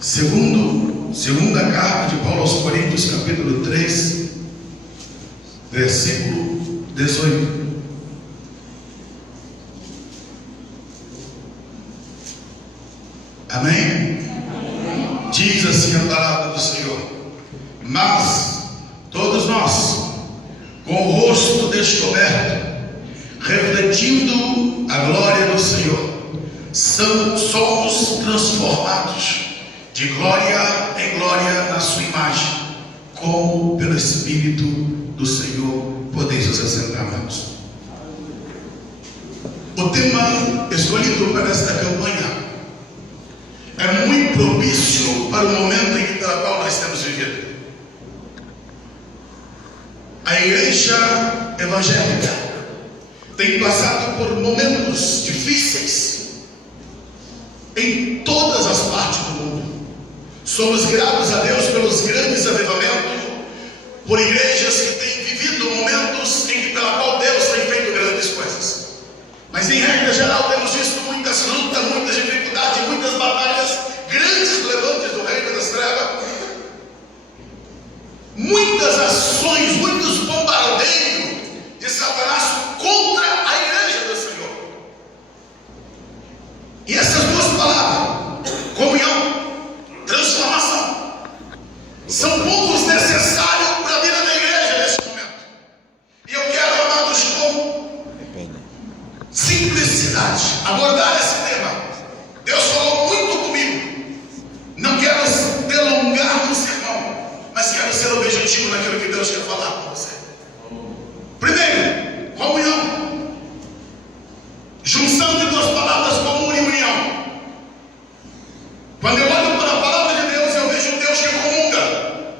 Segunda carta de Paulo aos Coríntios, capítulo 3, versículo 18. Amém? Diz assim a palavra do Senhor: mas todos nós, com o rosto descoberto, refletindo a glória do Senhor, somos transformados de glória em glória na sua imagem, como pelo Espírito do Senhor. Podeis vos assentar, amados. O tema escolhido para esta campanha é muito propício para o momento em que pela qual nós temos vivido. A igreja evangélica tem passado por momentos difíceis em todas as partes do mundo. Somos gratos a Deus pelos grandes avivamentos, por igrejas que têm vivido momentos em que pela qual Deus tem feito grandes coisas. Mas em regra geral temos visto muitas lutas, muitas dificuldades, muitas batalhas, grandes levantes do reino das trevas, muitas ações, muitos bombardeios de Satanás contra a igreja do Senhor. E essas duas palavras, comunhão, transformação, são pontos necessários para a vida da igreja neste momento. E eu quero, amados, com simplicidade abordar esse tema. Deus falou muito comigo. Não quero delongar no sermão, mas quero ser objetivo naquilo que Deus quer falar com você. Primeiro, comunhão. Junção de duas palavras, comum e união. Quando eu olho para a palavra de Deus, eu vejo um Deus que comunga,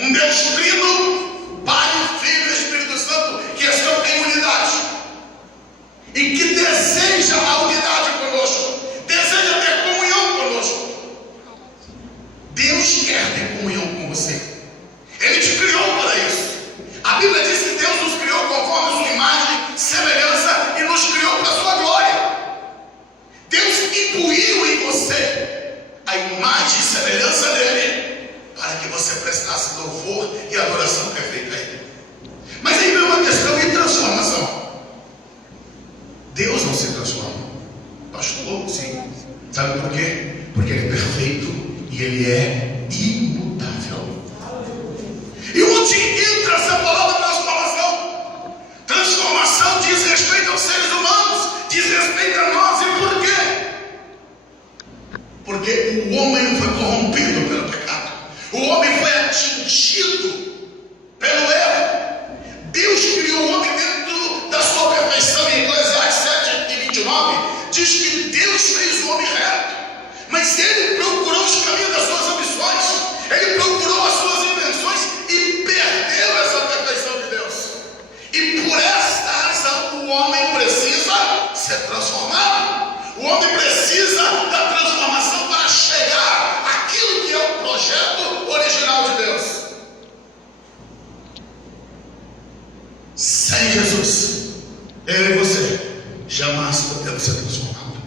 um Deus trino, Pai, Filho e Espírito Santo, que estão em unidade e que deseja a unidade conosco, deseja ter comunhão conosco. Deus quer ter comunhão com você. Ele te criou para isso. A Bíblia diz que Deus nos criou conforme a sua imagem, semelhança, e nos criou para a sua glória. Deus imbuiu em você a imagem e semelhança dele, para que você prestasse louvor e adoração perfeita a ele. Mas aí vem uma questão de transformação. Deus não se transforma. Pastor, sim. Sabe por quê? Porque ele é perfeito e ele é imutável. E onde entra essa palavra transformação? Transformação diz respeito aos seres humanos, diz respeito a nós. E por quê? Porque o homem foi corrompido pelo pecado. O homem foi atingido pelo erro. Deus criou o homem dentro da sua perfeição. Em Eclesiastes 7:29 diz que Deus fez o homem reto, mas ele procurou os caminhos das suas ambições, ele procurou as suas invenções e perdeu essa perfeição de Deus. E por esta razão o homem precisa ser transformado. O homem precisa da transformação para chegar àquilo que é o projeto original de Deus. Sem Jesus, eu e você jamais podemos ser transformados.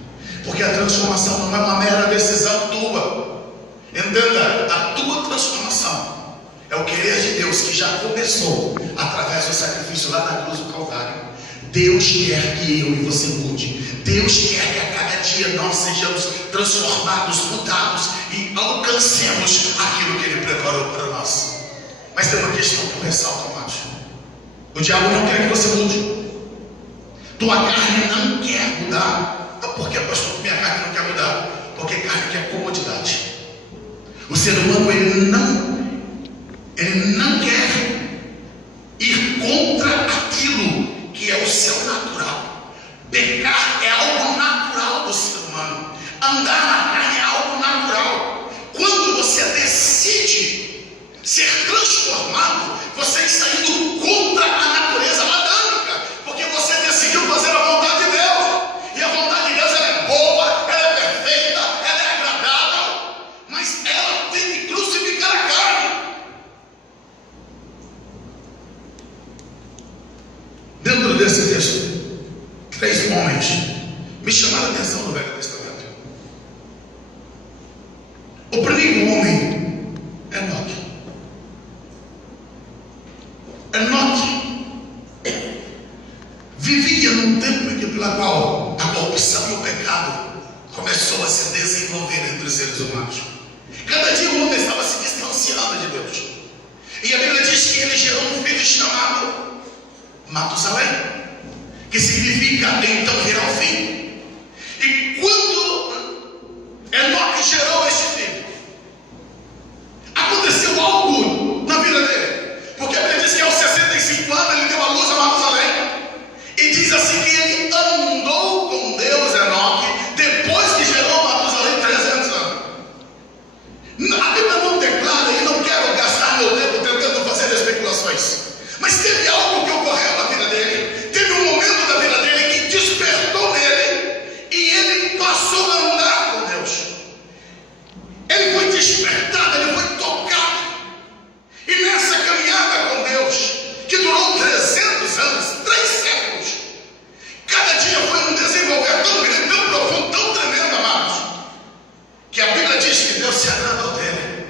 Porque a transformação não é uma mera decisão tua. Entenda, a tua transformação é o querer de Deus que já começou através do sacrifício lá na cruz do Calvário. Deus quer que eu e você mude. Deus quer que a cada dia nós sejamos transformados, mudados e alcancemos aquilo que Ele preparou para nós. Mas tem uma questão que eu ressalto, amados. O diabo não quer que você mude. Tua carne não quer mudar. Por que, pastor, minha carne não quer mudar? Porque carne quer comodidade. O ser humano ele não quer ir contra aquilo que é o seu natural. Pecar é algo natural do ser humano. Andar na carne é algo natural. Quando você decide ser transformado, você está indo contra a natureza adâmica, porque você decidiu fazer a vontade de Deus. E a vontade de Deus ela é boa, ela é perfeita, ela é agradável, mas ela tem que crucificar a carne. Dentro desse texto, 3 homens me chamaram a atenção no Velho Testamento. O primeiro começou a se desenvolver entre os seres humanos. Cada dia o homem estava se distanciando de Deus. E a Bíblia diz que ele gerou um filho chamado Matusalém, que significa então virá o fim. E quando Enoque gerou este filho, aconteceu algo na vida dele, porque a Bíblia diz que aos 65 anos ele deu a luz a Matusalém. E diz assim que ele andou com Deus, Enoque, depois que gerou Matusalém 300 anos. A Bíblia não declara, e não quero gastar meu tempo tentando fazer especulações, mas teve algo que ocorreu na vida dele, teve um momento da vida dele que despertou nele, e ele passou a andar com Deus. Ele foi despertado, ele foi tocado, e nessa caminhada com Deus, que durou 300 anos, 3 séculos, cada dia foi um desenvolver tão grande, tão profundo, tão tremendo, amados, que a Bíblia diz que Deus se agradou dele.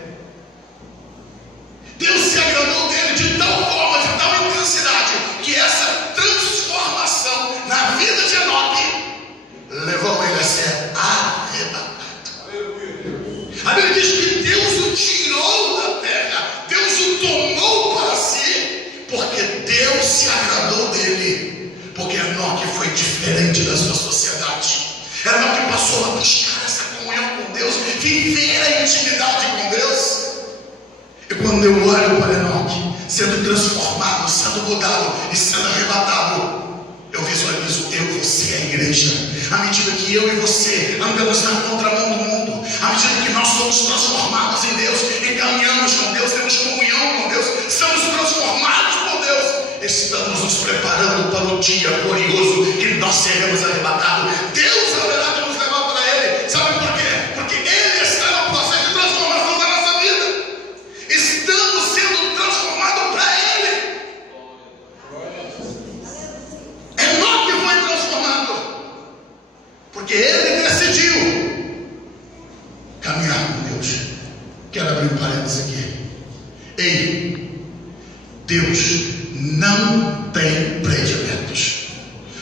Deus se agradou dele de tal forma, de tal intensidade, que essa transformação na vida de Enoque levou ele a ser arrebatado. A Bíblia diz que Deus o tirou da terra, Deus o tomou para si, porque Deus se agradou dele, porque Enoque foi diferente da sua sociedade. Enoque passou a buscar essa comunhão com Deus, viver a intimidade com Deus. E quando eu olho para Enoque sendo transformado, sendo mudado e sendo arrebatado, eu visualizo eu, você, a igreja. À medida que eu e você andamos na contramão do mundo, à medida que nós somos transformados em Deus e caminhamos com Deus, temos comunhão com Deus, somos transformados por Deus, estamos nos preparando para o dia glorioso que nós seremos arrebatados. Deus haverá de nos levar para Ele. Sabe por quê? Porque Ele está no processo de transformação da nossa vida. Estamos sendo transformados para Ele. Enoque foi transformado porque ele decidiu caminhar com Deus. Quero abrir um parênteses aqui. Ei, Deus não tem prediletos.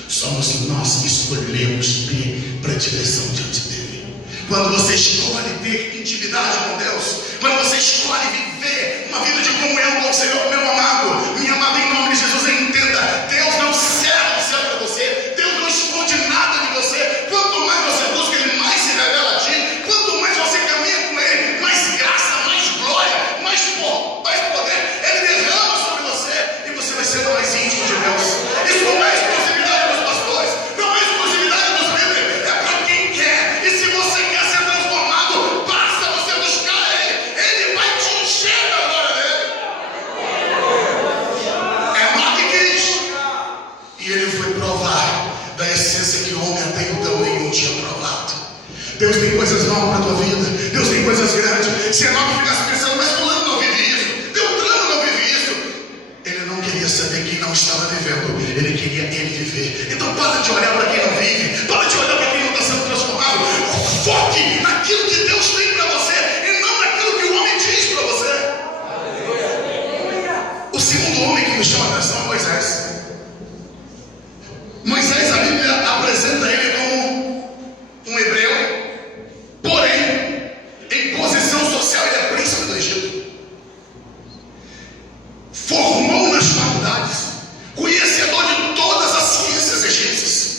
Somos nós que escolhemos ter predileção diante dele. Quando você escolhe ter intimidade com Deus, quando você escolhe viver uma vida de comunhão com o Senhor, meu amado, minha amada, em nome de Jesus, entenda: Deus não cerra o céu para você, Deus não esconde nada de você. Quanto mais você busca Ele, mais se revela a ti. Quanto mais você caminha com Ele, mais graça, mais glória, mais poder Ele derrama sobre você, e você vai ser mais íntimo de Deus. Isso não é exclusividade dos pastores, não é exclusividade dos líderes, é para quem quer. E se você quer ser transformado, basta você buscar Ele, Ele vai te encher da glória dele. É mais que quis, e ele foi provar da essência que o homem até então nenhum tinha provado. Deus tem coisas novas para a tua vida, Deus tem coisas grandes. Se Enoque ficasse pensando, mas fulano não vive isso, Beltrano não vive isso, ele não queria saber quem não estava vivendo, ele queria ele viver. Então para de olhar para quem não vive, para de olhar para quem não está sendo transformado. Foque naquilo que Deus tem para você e não naquilo que o homem diz para você. O segundo homem que me chama a atenção é Moisés. Moisés, a Bíblia apresenta ele como um hebreu, porém, em posição social, ele é príncipe do Egito. Formou nas faculdades, conhecedor de todas as ciências egípcias,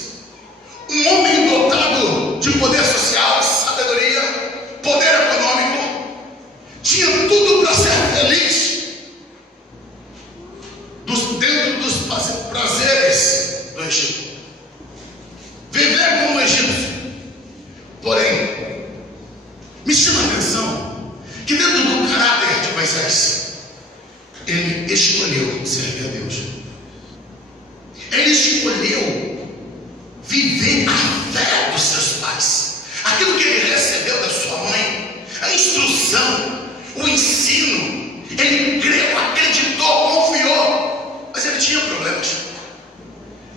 um homem dotado de poder social, sabedoria, poder econômico, tinha tudo para ser feliz dentro dos prazeres do Egito, viver como egípcio. Porém, me chama a atenção que dentro do caráter de Moisés, ele escolheu servir a Deus. Ele escolheu viver a fé dos seus pais, aquilo que ele recebeu da sua mãe, a instrução, o ensino. Ele creu, acreditou, confiou, mas ele tinha problemas.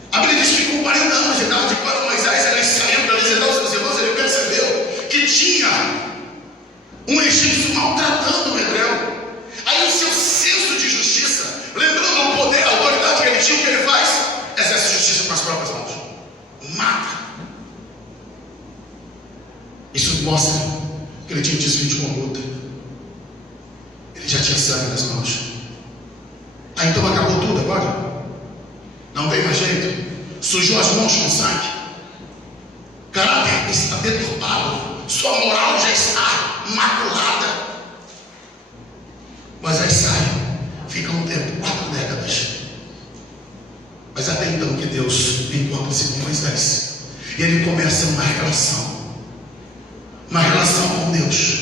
A Bíblia diz que com 40 anos de idade, quando Moisés ele saiu para visitar os seus irmãos, ele percebeu que tinha um egípcio maltratando o hebreu. Aí o seu senso de justiça, lembrando o poder, a autoridade que ele tinha, o que ele faz? Exerce justiça com as próprias mãos, mata. Isso mostra que ele tinha desvio de conduta. Ele já tinha sangue nas mãos. Então acabou tudo agora? Não tem mais jeito? Sujou as mãos com sangue. Caráter está deturpado. Sua moral já está maculada. Moisés sai. Fica um tempo, 4 décadas. Mas até então que Deus encontra-se com Moisés. E ele começa uma relação. Uma relação com Deus.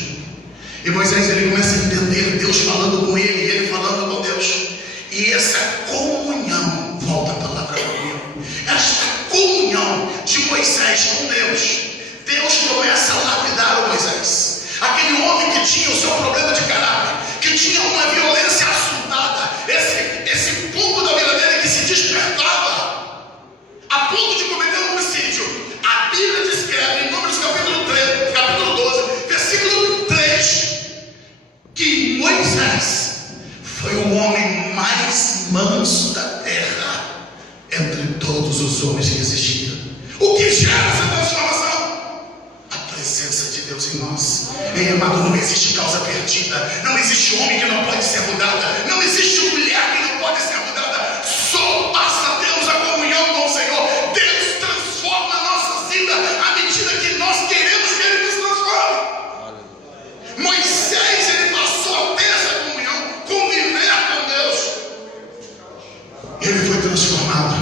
E Moisés, ele começa a entender Deus falando com ele, e ele falando com Deus. E essa comunhão, volta a palavra comunhão, esta comunhão de Moisés com Deus, Deus começa a lapidar o Moisés. Aquele homem que tinha o seu problema de caráter, que tinha uma violência assuntada, esse ponto da vida dele que se despertava, a ponto de cometer um homicídio. A Bíblia descreve em Números capítulo 12, versículo 3, que Moisés foi o homem mais manso da terra entre todos os homens que existiam. O que gera essa transformação? A presença de Deus em nós. Ei, amado, não existe causa perdida. Não existe homem que não pode ser mudada. Não existe mulher que não pode ser mudada. Só basta termos a comunhão com o Senhor. Deus transforma a nossa vida à medida que nós queremos que Ele nos transforme. Moisés, ele passou a ter essa comunhão, conviver com Deus. Ele foi transformado.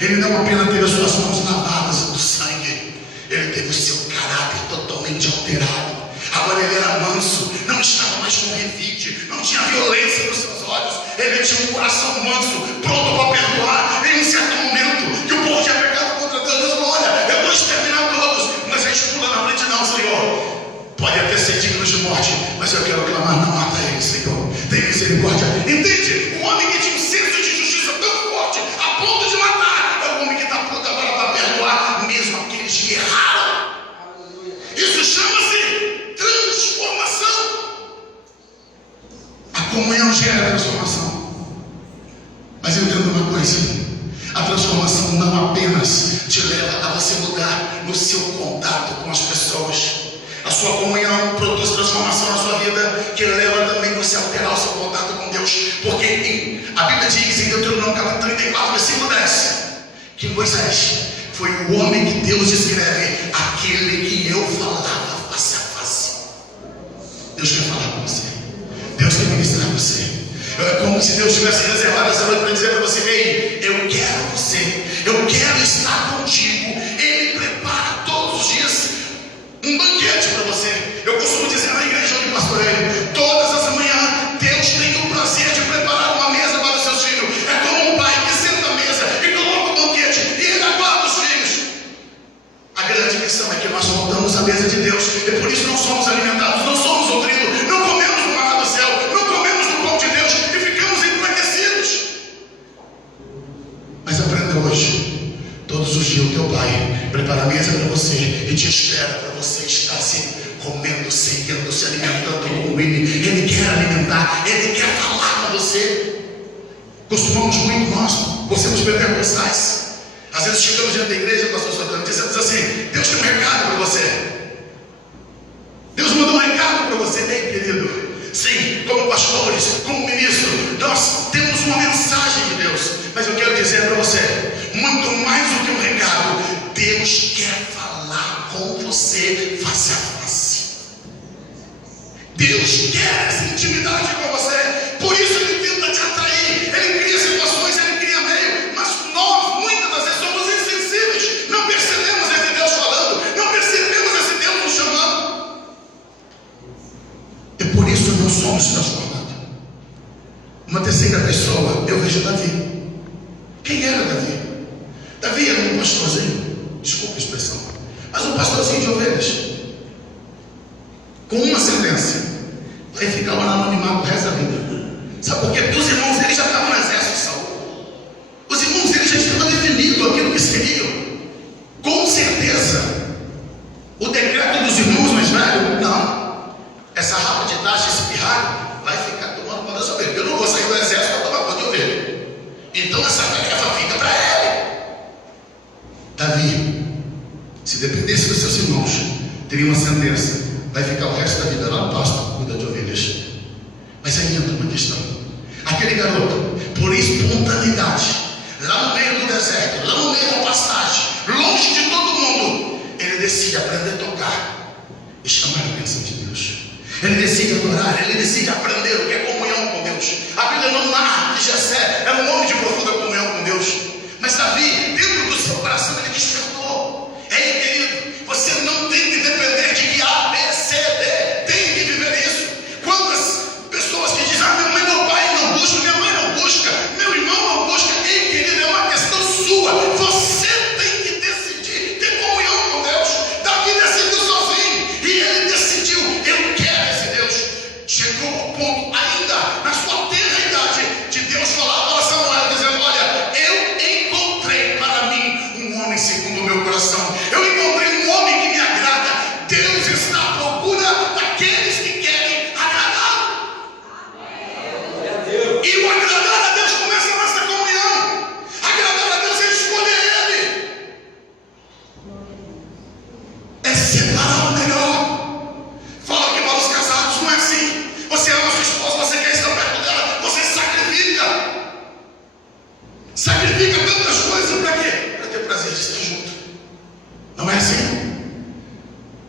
Ele não apenas teve as suas mãos lavadas do sangue, ele teve o seu caráter totalmente alterado. Agora ele era manso, não estava mais com revide, não tinha violência nos seus olhos. Ele tinha um coração manso, pronto para perdoar. Em um certo momento que o povo tinha pecado contra Deus, Deus falou: olha, eu vou exterminar todos. Mas a gente pula na frente: não, Senhor, pode até ser digno de morte, mas eu quero clamar: não mata ele, Senhor, tem misericórdia. Entende? O homem que tinha um senso de justiça tão forte a ponto de matar é o homem que está pronto agora para perdoar mesmo aqueles que erraram. Isso chama-se transformação. A comunhão gera transformação. Mas eu entendo uma coisa: a transformação não apenas te leva a você mudar no seu contato com as pessoas. A sua comunhão produz transformação na sua vida, que leva também você a alterar o seu contato com Deus. Porque a Bíblia diz em Deuteronômio capítulo 34, versículo 10, que Moisés foi o homem que Deus descreve, aquele que eu falava face a face. Deus quer falar com você. Deus quer ministrar você. É como se Deus tivesse reservado essa noite para dizer para você: ei, eu quero você, eu quero estar contigo. Ele prepara todos os dias um banquete para você. Eu costumo dizer na igreja onde pastoreio: todas as manhãs Deus tem o prazer de preparar uma mesa para os seus filhos. É como um pai que senta à mesa e coloca o banquete e ele aguarda os filhos. A grande questão é que nós voltamos à mesa de Deus, e por isso não somos alimentados, não somos nutridos, não comemos no maná do céu, não comemos no pão de Deus e ficamos enfraquecidos. Mas aprenda hoje: todos os dias o teu pai prepara a mesa para você e te espera para você estar se comendo, ceando, se alimentando com ele. Ele quer alimentar, ele quer falar com você. Costumamos muito nós, vocês pentecostais, às vezes chegamos diante da igreja, pastor Santana, dizemos assim: Deus tem um recado para você. Deus mandou um recado para você. Bem, querido, sim, como pastores, como ministro, nós temos uma mensagem de Deus. Mas eu quero dizer para você, muito mais do que um recado, Deus quer falar com você face a face. Deus quer essa intimidade com você. Por isso Ele tenta te atrair. Ele cria situações, Ele cria meio. Mas nós, muitas das vezes, somos insensíveis. Não percebemos esse Deus falando. Não percebemos esse Deus nos chamando. E por isso não somos transformados. Uma terceira pessoa, eu vejo Davi. Quem era Davi? Davi era um pastorzinho, desculpa a expressão, mas um pastorzinho de ovelhas, com uma sentença: vai ficar lá no anonimato o resto da vida. Sabe por quê? Porque os irmãos dele já estavam no exército de Saul. Os irmãos dele já estavam definindo aquilo que seriam. Com certeza, o decreto dos irmãos mais velhos: não, essa rapa de taxa, esse pirralho, vai ficar tomando conta das ovelhas. Eu não vou sair do exército para tomar conta de ovelha. Então essa tarefa fica para ele. Davi, se dependesse dos seus irmãos, teria uma sentença: vai ficar o resto da vida lá no pasto, cuida de ovelhas. Mas aí entra uma questão: aquele garoto, por espontaneidade, lá no meio do deserto, lá no meio da pastagem, longe de todo mundo, ele decide aprender a tocar e chamar a atenção de Deus. Ele decide adorar, ele decide aprender o que é comunhão com Deus. A Bíblia não narra que Jessé era um homem de profunda comunhão com Deus, mas Davi, dentro do seu coração, ele despertou. Ei, querido, você não tem que depender de que A, B, C, D, tem que viver isso. Quantas pessoas que dizem: minha mãe, meu pai não busca, minha mãe não busca, meu irmão não busca. Ei, querido, é uma questão sua. Você tem que decidir ter comunhão com Deus. Davi decidiu sozinho e ele decidiu: eu quero esse Deus. Chegou ao ponto, ainda na sua tenra idade, de Deus falar para Samuel, dizendo: olha, eu encontrei para mim um homem segundo o meu coração. Eu encontrei um homem que me agrada. Deus está à procura daqueles que querem agradar. E o agradar a Deus começa nessa comunhão. Agradar a Deus é escolher Ele, é separar o melhor. Fala que para os casados não é assim. Você ama a sua esposa, você quer estar perto dela, você sacrifica tantas coisas para quê? Para ter prazer de estar junto. Não é assim?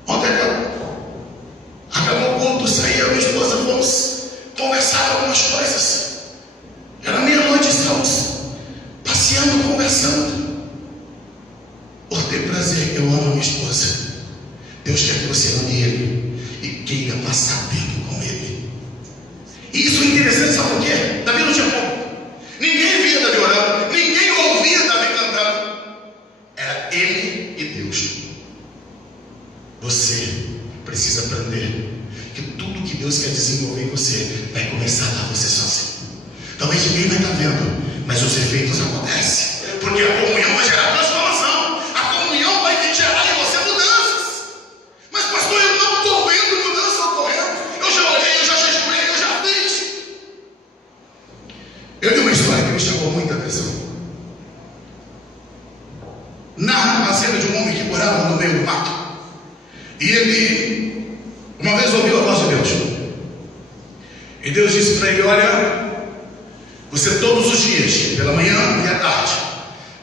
Ontem acabou o culto, saí, eu e minha esposa fomos conversar algumas coisas. Era meia-noite, estávamos passeando, conversando. Por ter prazer, eu amo a minha esposa. Deus quer que você ame Ele e queira passar tempo com Ele. E isso é interessante, sabe por quê? Davi não tinha como. Ninguém via Davi orando, ninguém ouvia Davi cantando. Era ele e Deus. Você precisa aprender que tudo que Deus quer desenvolver em você vai começar lá você sozinho. Talvez ninguém vai estar vendo, mas os efeitos acontecem, porque a comunhão vai gerar transformação. A comunhão vai gerar em você mudanças. Mas pastor, eu não estou vendo mudança ocorrendo. Eu já olhei, eu já jejuei, eu já fiz. Eu li uma história que me chamou muita atenção. Narra a cena de um homem que morava no meio do mato. E ele uma vez ouviu a voz de Deus. E Deus disse para ele: olha, você todos os dias, pela manhã e à tarde,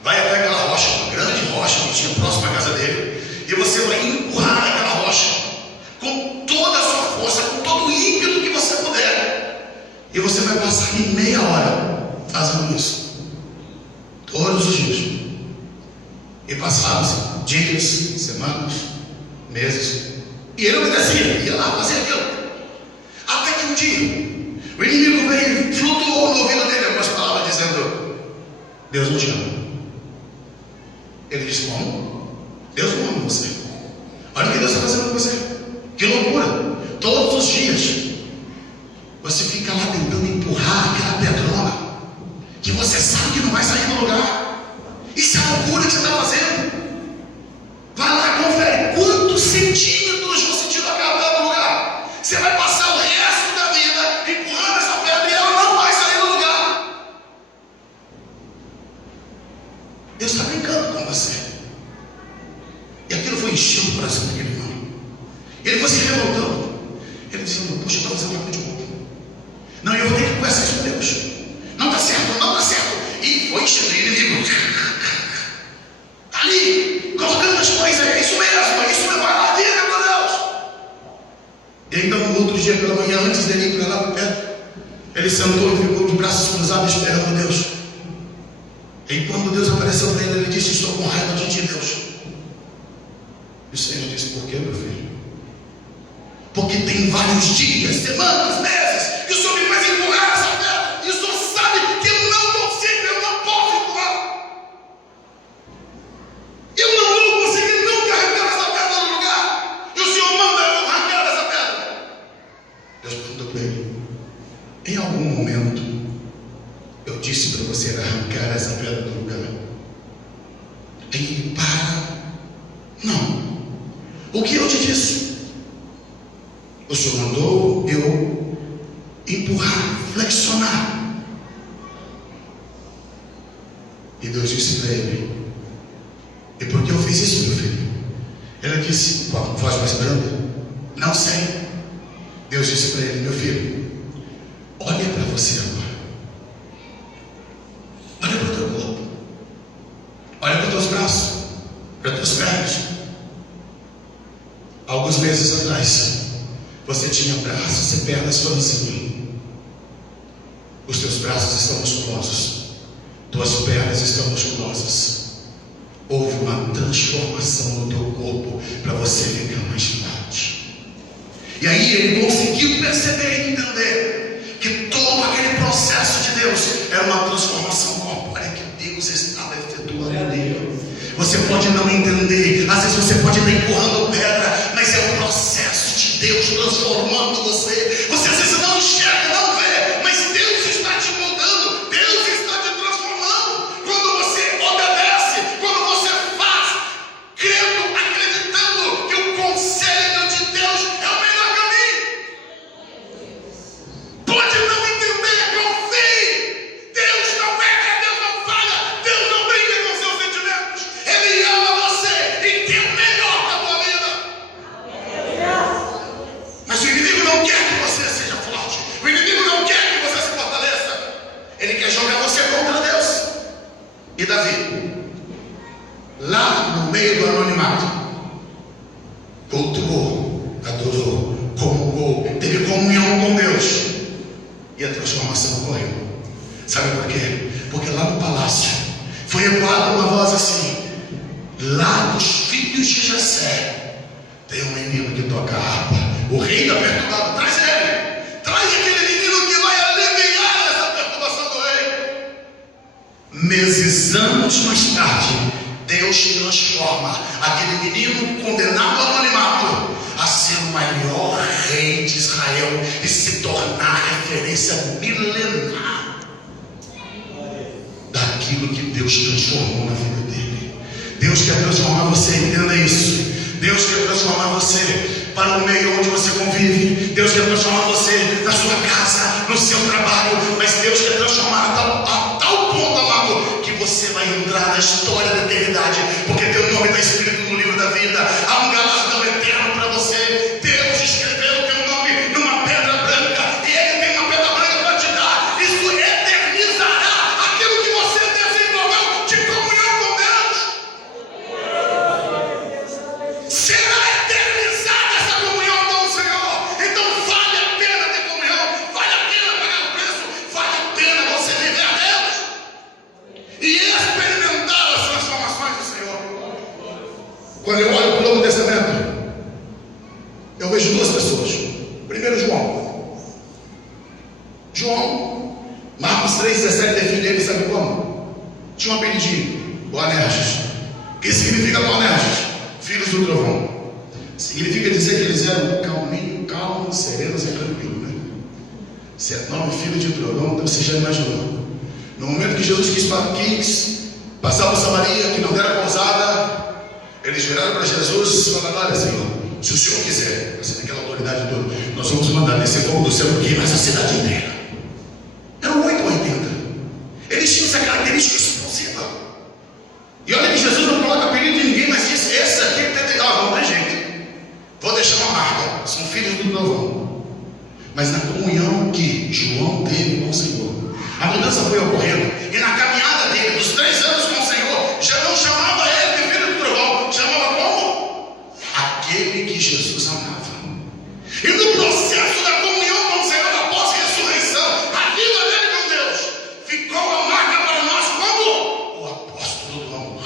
vai até aquela rocha, uma grande rocha que tinha próximo à casa dele, e você vai empurrar aquela rocha com toda a sua força, com todo o ímpeto que você puder. E você vai passar em meia hora fazendo isso, todos os dias. E passavam dias, semanas, meses, e ele obedecia, ia lá fazer aquilo. Até que um dia o inimigo veio e flutuou no ouvido dele algumas palavras dizendo: Deus não te ama. Ele disse: como? Deus não ama você. Olha o que Deus está fazendo com você. Que loucura. Todos os dias você fica lá tentando empurrar aquela pedrona que você sabe que não vai sair do lugar. Isso é a loucura que você está fazendo. Vai lá, confere quantos centímetros você tira aquela pedra do lugar. Você vai passar o resto da vida empurrando essa pedra e ela não vai sair do lugar. Deus está brincando com você. E aquilo foi enchendo o coração daquele irmão. Ele foi se revoltando. Ele dizendo: puxa, eu estou fazendo uma coisa de boa. Não, eu vou ter que conversar isso com Deus. Não está certo, não está certo. E foi enchendo o inimigo. Ali, colocando as coisas, é isso mesmo, vai lá, diga para Deus. E então, no outro dia pela manhã, antes dele ir para lá para perto, ele sentou e ficou de braços cruzados esperando Deus. E quando Deus apareceu para ele, ele disse: estou com raiva de ti, Deus. E o Senhor disse: por quê, meu filho? Porque tem vários dias, semanas, meses, que o Senhor me faz empurrar essa pedra, e o Senhor sabe que eu não consigo, eu não posso empurrar. Eu não vou conseguir nunca arrancar essa pedra do lugar. E o Senhor manda eu arrancar essa pedra. Deus perguntou para ele: em algum momento eu disse para você arrancar essa pedra do lugar? Aí ele para: não. O que eu te disse? O Senhor mandou eu empurrar, flexionar. E Deus disse para ele: e por que eu fiz isso, meu filho? Ele disse com a voz mais branda: não sei. Deus disse para ele: meu filho, olha para você agora. Olha para o teu corpo. Olha para os teus braços, para as tuas pernas. Alguns meses atrás, você tinha braços e pernas franzinos. Os teus braços estão musculosos, tuas pernas estão musculosas. Houve uma transformação no teu corpo para você ficar mais forte. E aí ele conseguiu perceber e entender que todo aquele processo de Deus era uma transformação corpórea que Deus estava efetuando nele. Você pode não entender, às vezes você pode estar empurrando pedra, mas é o processo de Deus transformando você. Você às vezes não enxerga, não vê, mas Deus está te mudando, Deus está te transformando. Quando você obedece, quando você faz, crendo, acreditando que o conselho de Deus é o melhor caminho. Pode não entender, confie. Deus não erra, Deus não falha, Deus não brinca com seus sentimentos. Ele ama você e quer o melhor da tua vida. Mas o inimigo não quer que você seja forte. O inimigo não quer que você se fortaleça. Ele quer jogar você contra Deus. E Davi, lá no meio do anonimato, cultuou, adorou, comungou, teve comunhão com Deus. E a transformação ocorreu. Sabe por quê? Porque lá no palácio foi ecoada uma voz assim: lá dos filhos de Jessé tem um menino que toca harpa. O rei está perturbado, traz ele. Traz aquele menino que vai aliviar essa perturbação do rei. Meses, anos mais tarde, Deus transforma aquele menino condenado ao anonimato a ser o maior rei de Israel e se tornar referência milenar daquilo que Deus transformou na vida dele. Deus quer transformar você, entenda isso. Deus quer transformar você para o meio onde você convive. Deus quer transformar você na sua casa, no seu trabalho. Mas Deus quer transformar a tal ponto, amado, que você vai entrar na história da eternidade, porque teu nome está escrito no livro da vida. Há um galardão eterno para você. Deus escreveu o teu nome numa pedra branca, e Ele tem uma pedra branca para te dar. Isso eternizará aquilo que você desenvolveu de comunhão com Deus. Será eternizada essa comunhão com o Senhor. Então vale a pena ter comunhão, vale a pena pagar o preço, vale a pena você viver a Deus e experimentar as transformações do Senhor. Quando eu olho para o Novo Testamento, eu vejo duas pessoas. Primeiro, João, Marcos 3,17 define ele, sabe como? Tinha um apelidinho, Boanerges. O que significa Boanerges? Filhos do trovão. Significa dizer que eles eram calmos, serenos e tranquilos, né? Se é nome filho de trovão, então você já imaginou. No momento que Jesus quis passar por Samaria, que não deram pousada, eles viraram para Jesus e falaram: olha, Senhor, se o Senhor quiser, você tem aquela autoridade toda, nós vamos mandar descer fogo do céu e queimar essa cidade inteira. Eram 8 ou 80. Eles tinham essa característica explosiva. E olha que Jesus não coloca apelido de ninguém, mas disse: esse aqui tem não tem jeito. Vou deixar uma marca. São filhos do trovão. Mas na comunhão que João teve com o Senhor, a mudança foi ocorrendo. E na caminhada dele, dos 3 anos com o Senhor, já não chamava ele de filho do trovão. Chamava como? Aquele que Jesus amava. E no processo da comunhão com o Senhor, após a ressurreição, a vida dele com Deus ficou a marca para nós como o apóstolo do amor.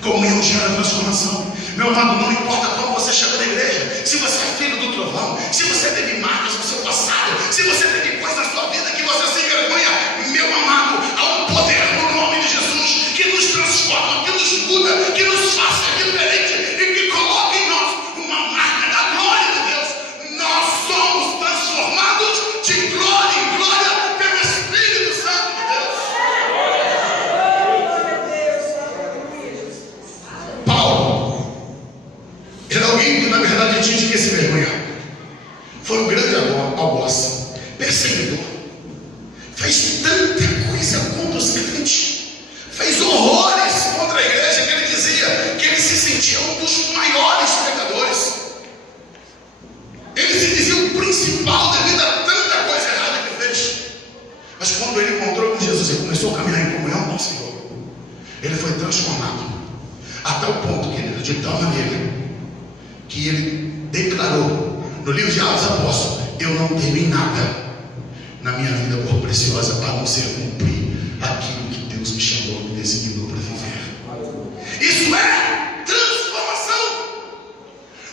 Comunhão gera transformação. Meu amado, não importa como você chegou na igreja, se você é filho do trovão, se você teve marcas no seu passado, se você teve coisas na sua vida que você se envergonha, meu amado, há um poder no nome de Jesus que nos transforma, que nos muda, que nos faz ser diferente e que coloca em nós uma marca da glória de Deus. Nós somos transformados de glória em glória pelo Espírito Santo de Deus. Paulo era alguém que na verdade tinha que se vergonhar. Foi um grande algoz, perseguidor, fez tanta coisa contra os crentes, fez horrores contra a igreja, que ele dizia que ele se sentia um dos maiores principal devido a tanta coisa errada que fez. Mas quando ele encontrou com Jesus e começou a caminhar em comunhão com o Senhor, ele foi transformado até o ponto, querido, de tal maneira que ele declarou no livro de Atos Apóstolos: eu não temi nada na minha vida por preciosa, a não ser cumprir aquilo que Deus me chamou, me designou para viver. Isso é transformação.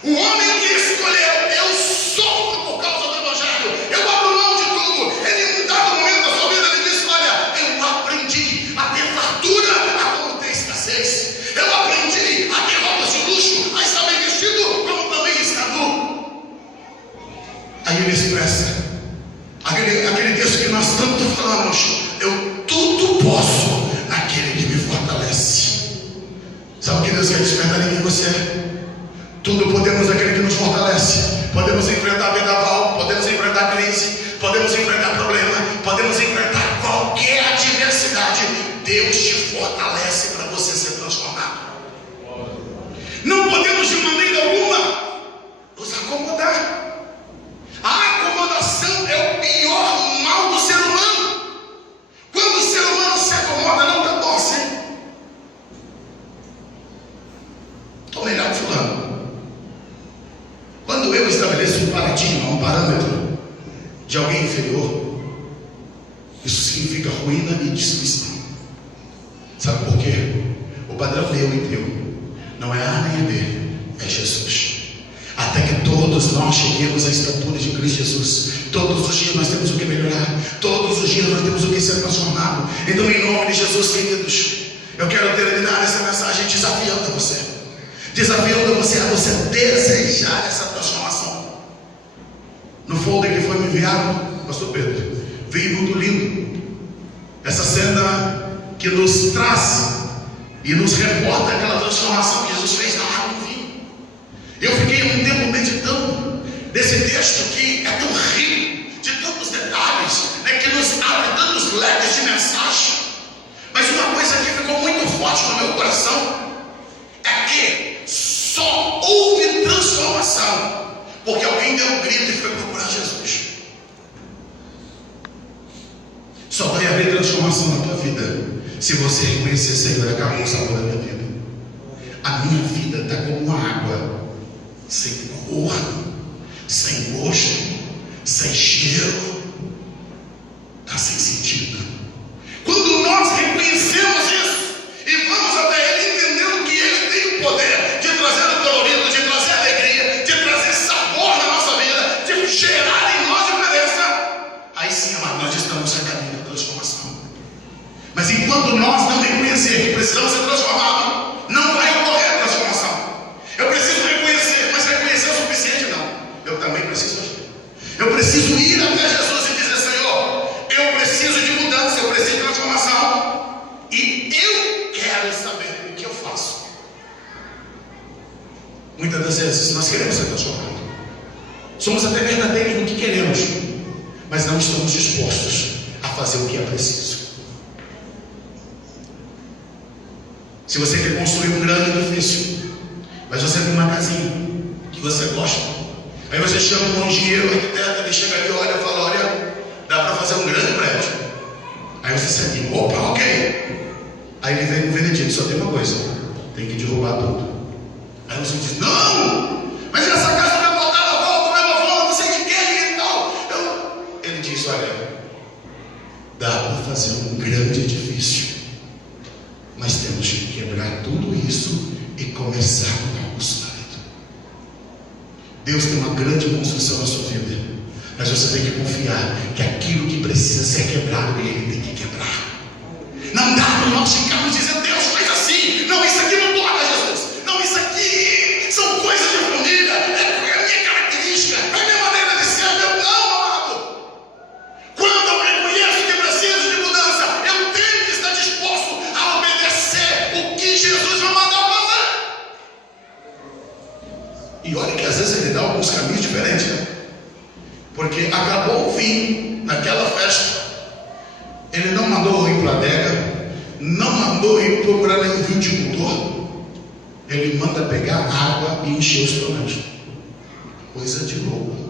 O homem que escolheu, eu sofro por causa do Evangelho, eu abro mão de tudo. Ele, em um dado momento da sua vida, ele disse: olha, eu aprendi a ter fartura, a como ter escassez. Eu aprendi a ter roupas de luxo, a estar bem vestido, como também estar nu. Aí ele expressa aquele texto que nós tanto falamos: eu tudo posso naquele que me fortalece. Sabe o que Deus quer despertar em você? Tudo podemos naquele que nos fortalece. Podemos enfrentar vendaval, podemos enfrentar crise, podemos enfrentar problema, podemos enfrentar qualquer adversidade. Deus te fortalece para você ser transformado. Não podemos de maneira alguma nos acomodar. A acomodação é o pior mal do ser humano. Quando o ser humano se acomoda, não dá tosse. Estou melhor que fulano. Quando eu estabeleço um paradigma, um parâmetro de alguém inferior, isso significa ruína e destruição. Sabe por quê? O padrão meu e teu não é A nem é B, é Jesus. Até que todos nós cheguemos à estatura de Cristo Jesus. Todos os dias nós temos o que melhorar. Todos os dias nós temos o que ser transformado. Então, em nome de Jesus, queridos, eu quero terminar essa mensagem desafiando você. Desafiando você a você desejar essa transformação. No folder que foi me enviado, pastor Pedro, veio muito lindo essa cena que nos traz e nos reporta aquela transformação que Jesus fez na água e no vinho. Eu fiquei um tempo meditando nesse texto que é tão rico de tantos detalhes, né, que nos abre tantos leques de mensagem. Mas uma coisa que ficou muito forte no meu coração é que só houve transformação porque alguém deu um grito e foi procurar Jesus. Só vai haver transformação na tua vida se você reconhecer: Senhor, acabou o sabor da minha vida. A minha vida está como uma água, sem cor, sem gosto, sem cheiro, está sem sentido. Quando nós reconhecemos isso e vamos até Ele, entendendo que Ele tem o poder de trazer o colorido, de trazer alegria, de trazer sabor na nossa vida, de gerar em nós diferença, aí sim, amado, nós estamos a caminho da transformação. Mas enquanto nós não reconhecer que precisamos ser transformados, não vai ocorrer a transformação. Eu preciso reconhecer, mas reconhecer é o suficiente? Não. Eu também preciso agir. Eu preciso ir até Jesus e dizer: Senhor, eu preciso de mudança, eu preciso de transformação, e eu quero saber o que eu faço. Muitas das vezes nós queremos ser transformados, somos até verdadeiros no que queremos, mas não estamos dispostos a fazer o que é preciso. Se você quer construir um grande edifício, mas você tem uma casinha que você gosta, aí você chama um engenheiro, arquiteto, ele chega ali, olha e fala: olha, dá para fazer um grande prédio. Aí você se anima: opa, ok. Aí ele vem com o veredito: só tem uma coisa, tem que derrubar tudo. Aí você diz: não, mas essa casa vai botar na volta, vai na volta, não sei de quem e tal. Ele diz: olha, dá para fazer um grande edifício, mas temos que quebrar tudo isso e começar com algo sólido. Deus tem uma grande construção na sua vida, mas você tem que confiar que aquilo que precisa ser quebrado, Ele tem que quebrar. Não dá para nós ficarmos dizendo: Deus faz assim, não, isso aqui não toca, Jesus, não, isso aqui são coisas de família, é a minha característica, é a minha maneira de ser. Não, amado. Quando eu reconheço que preciso de mudança, eu tenho que estar disposto a obedecer o que Jesus vai mandar fazer. E olha que às vezes Ele dá alguns caminhos diferentes, né? Porque acabou o vinho naquela festa, Ele não mandou ir para a adega, não mandou ir procurar nenhum viticultor. Ele manda pegar água e encher os tonéis. Coisa de louco.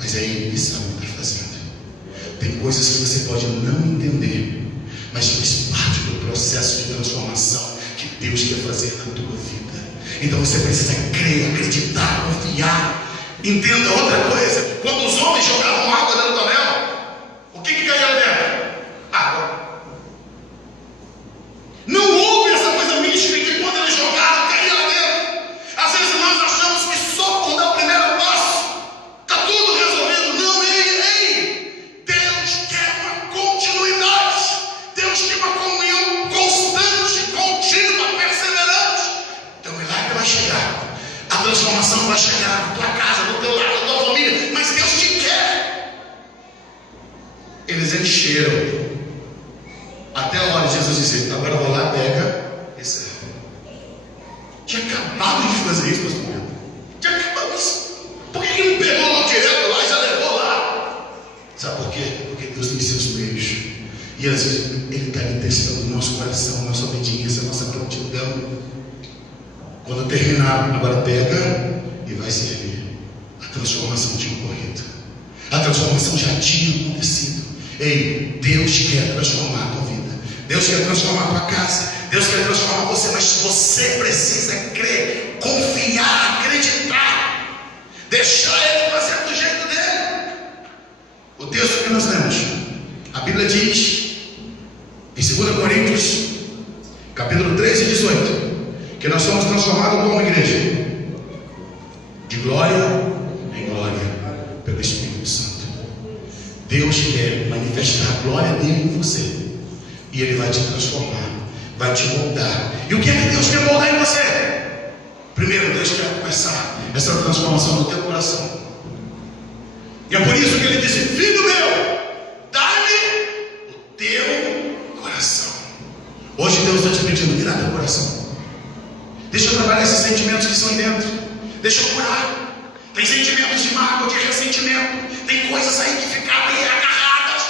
Mas é Ele que sabe o que está fazendo. Tem coisas que você pode não entender, mas faz parte do processo de transformação que Deus quer fazer na tua vida. Então você precisa crer, acreditar, confiar. Entenda outra coisa: quando os homens jogavam água dentro do anel, o que caía dentro? Água. Não houve essa coisa mística que quando eles jogaram, caía lá dentro. Às vezes nós achamos que só por dar o primeiro passo está tudo resolvido. Não, ei. Deus quer uma continuidade. Deus quer uma comunhão constante, contínua, perseverante. Então o milagre vai chegar. A transformação vai chegar na tua casa, no teu lar, na tua família. Mas Deus te quer. Eles encheram. Até a hora de Jesus dizer: agora vou lá, pega e serve. Tinha acabado de fazer isso, pastor Pedro. Tinha acabado isso. Por que não pegou logo direto lá e já levou lá? Sabe por quê? Porque Deus tem seus meios. E às vezes Ele está ali testando o nosso coração, nossa obediência, nossa prontidão. Quando terminar, agora pega e vai servir. A transformação tinha ocorrido. A transformação já tinha acontecido. Ei, Deus quer transformar a tua vida. Deus quer transformar a tua casa. Deus quer transformar você. Mas você precisa crer, confiar, acreditar. Deixar Ele fazer do jeito dele. O texto que nós lemos, a Bíblia diz em 2 Coríntios capítulo 13 e 18 que nós somos transformados como igreja de glória em glória pelo Espírito Santo. Deus quer manifestar a glória dele em você. E Ele vai te transformar, vai te moldar. E o que é que Deus quer moldar em você? Primeiro, Deus quer começar essa transformação no teu coração. E é por isso que Ele disse: filho meu, dá-me o teu coração. Hoje Deus está te pedindo: me dá teu coração. Deixa eu trabalhar esses sentimentos que estão dentro. Deixa eu curar. Tem sentimentos de mágoa, de ressentimento. Tem coisas aí que ficaram aí agarradas.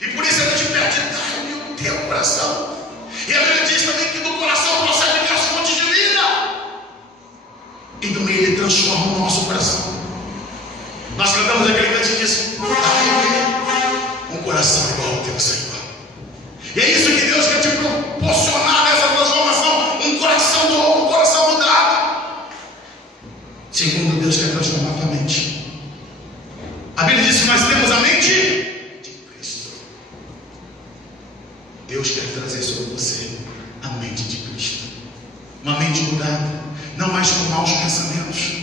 E por isso Ele te pede: dá-me o teu coração. E a Bíblia diz também que do coração procede as fontes de vida. Então Ele transforma o nosso coração. Nós cantamos aquele canto que diz: dá-me um coração igual ao teu, Senhor. E é isso que Deus quer te proporcionar nessa transformação. Um coração novo, um coração mudado. Segundo, Deus quer transformar a tua mente. A Bíblia diz que nós temos a mente de Cristo. Deus quer trazer sobre você a mente de Cristo. Uma mente mudada, não mais com maus pensamentos,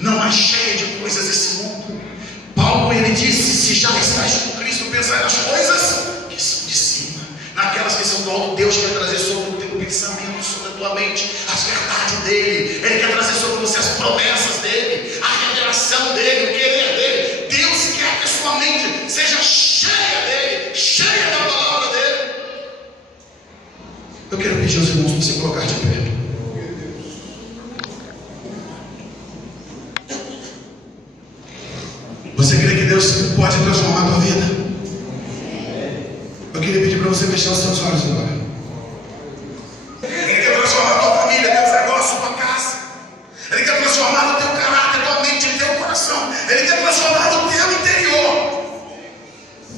não mais cheia de coisas desse mundo. Paulo, ele disse: se já estás com Cristo, pensai nas coisas que são de cima, naquelas que são do alto. Deus quer trazer sobre o teu pensamento, sobre a tua mente, as verdades dele. Ele quer trazer sobre você as promessas dele, a revelação dele, o querer dele. Deus quer que a sua mente seja cheia dele, cheia da palavra dele. Eu quero pedir aos irmãos para você colocar de pé. Você crê que Deus pode transformar a tua vida? Eu queria pedir para você fechar os seus olhos agora. Ele quer transformar a tua família, teus negócios, tua casa. Ele quer transformar o teu caráter, tua mente, o teu coração. Ele quer transformar o teu interior.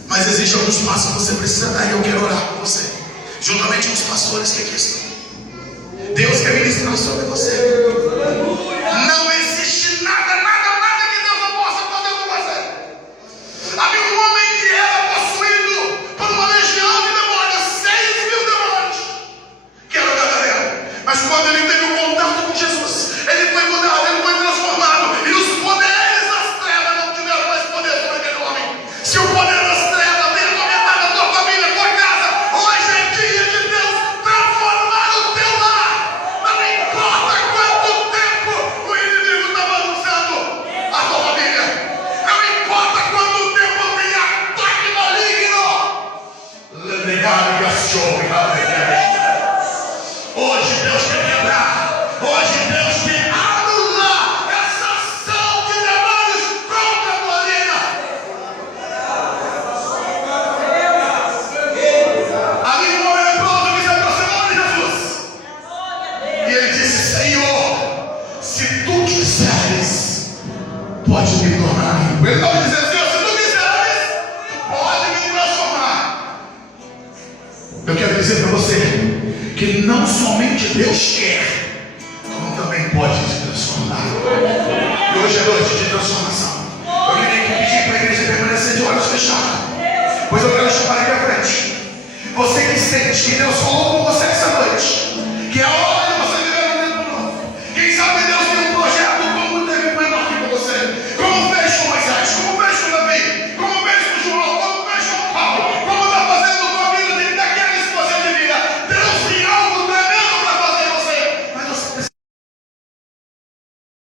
Mas existem alguns passos que você precisa dar, e eu quero orar por você, juntamente com os pastores que aqui estão. Deus quer ministrar sobre você. Não existe nada que Deus não possa fazer com você. Havia um homem que era possuído por uma legião de demônios, 6.000 demônios, que era o Gadareno. Mas quando ele teve um contato com Jesus, ele foi mudado, ele foi transformado, e os poderes das trevas não tiveram mais poder sobre aquele homem. Se o poder das trevas vem atormentar a tua família, a tua casa, hoje é dia de Deus transformar o teu lar. Não importa quanto tempo o inimigo está bagunçando a tua família. Não importa quanto tempo tem ataque maligno. Hoje Deus quer quebrar. Hoje Deus quer anular essa ação de demônios contra a tua vida. Ali um homem leproso que se aproximou de Jesus. E ele disse: Senhor, se tu quiseres, pode me tornar limpo. Ele estava dizendo assim: se tu quiseres, pode me transformar. Eu quero dizer para você que não somente Deus quer, como também pode te transformar. E hoje é noite de transformação. Eu queria pedir para a igreja permanecer de olhos fechados, pois eu quero chamar aqui à frente você que sente que Deus falou com você essa noite, que é a hora